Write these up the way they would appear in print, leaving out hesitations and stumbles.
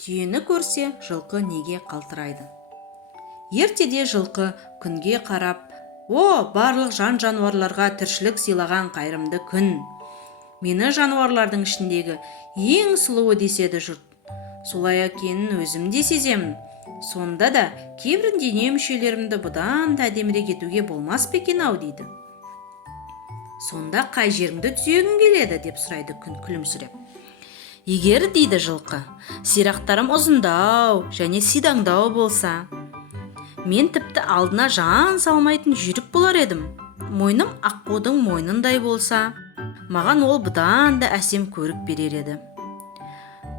Түйені көрсе, жылқы неге қалтырайды? Ертеде жылқы күнге қарап, барлық жан-жануарларға тіршілік сыйлаған қайырымды күн. Мені жануарлардың ішіндегі ең сұлуы деседі жұрт. Солай екенін өзім де сеземін. Сонда да кейбір дене мүшелерімді бұдан да әдемірек етуге болмас па екен-ау дейді. Сонда қай жеріңді түзегің келеді деп сұрайды күн күлімсіреп. Егер дейді жылқы, сирақтарым ұзындау және сидаңдау болса, мен тіпті алдына жан салмайтын жүйрік болар едім. Мойным аққудың мойнындай болса, маған ол бұдан да әсем көрік берер еді.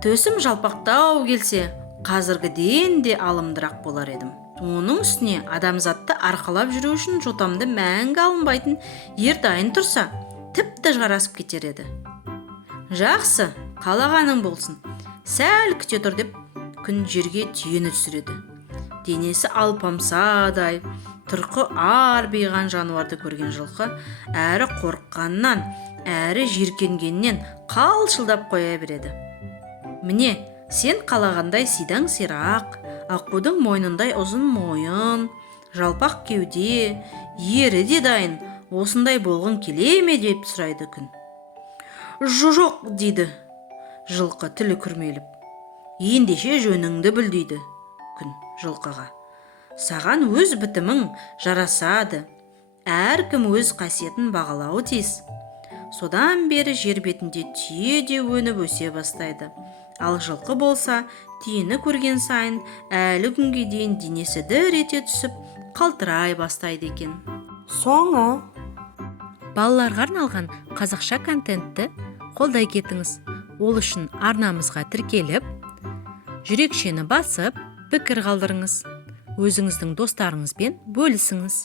Төсім жалпақтау келсе, қазіргіден де алымдырақ болар едім. Оның үстіне адамзатты арқалап жүру үшін жотамды мәңгі алынбайтын ер дайын тұрса, тіпті жарасып кетер еді. Жақсы, қалағаның болсын, сәл күте тұр деп күн жерге түйені түсіреді. Денесі алпамсадай, тұрқы арбиған жануарды көрген жылқы әрі қорыққаннан, әрі жиіркенгеннен қалшылдап қоя береді. Міне, сен қалағандай сидаң сирақ, аққудың мойнындай ұзын мойын, жалпақ кеуде, ері де дайын, осындай болғың келе ме деп сұрайды күн. Жоқ дейді жылқы тілі күрмеліп. Ендеше жөніңді біл дейді күн жылқыға. Саған өз бітімің жарасады. Әркім өз қасиетін бағалауы тиіс. Содан бері жер бетінде түйе де өніп өсе бастайды. Ал жылқы болса, түйені көрген сайын әлі күнге дейін денесі дір ете түсіп, қалтырай бастайды екен. Соңы. Балаларға арналған қазақша контентті қолдай кетіңіз. Ол үшін арнамызға тіркеліп, жүрекшені басып, пікір қалдырыңыз. Өзіңіздің достарыңызбен бөлісіңіз.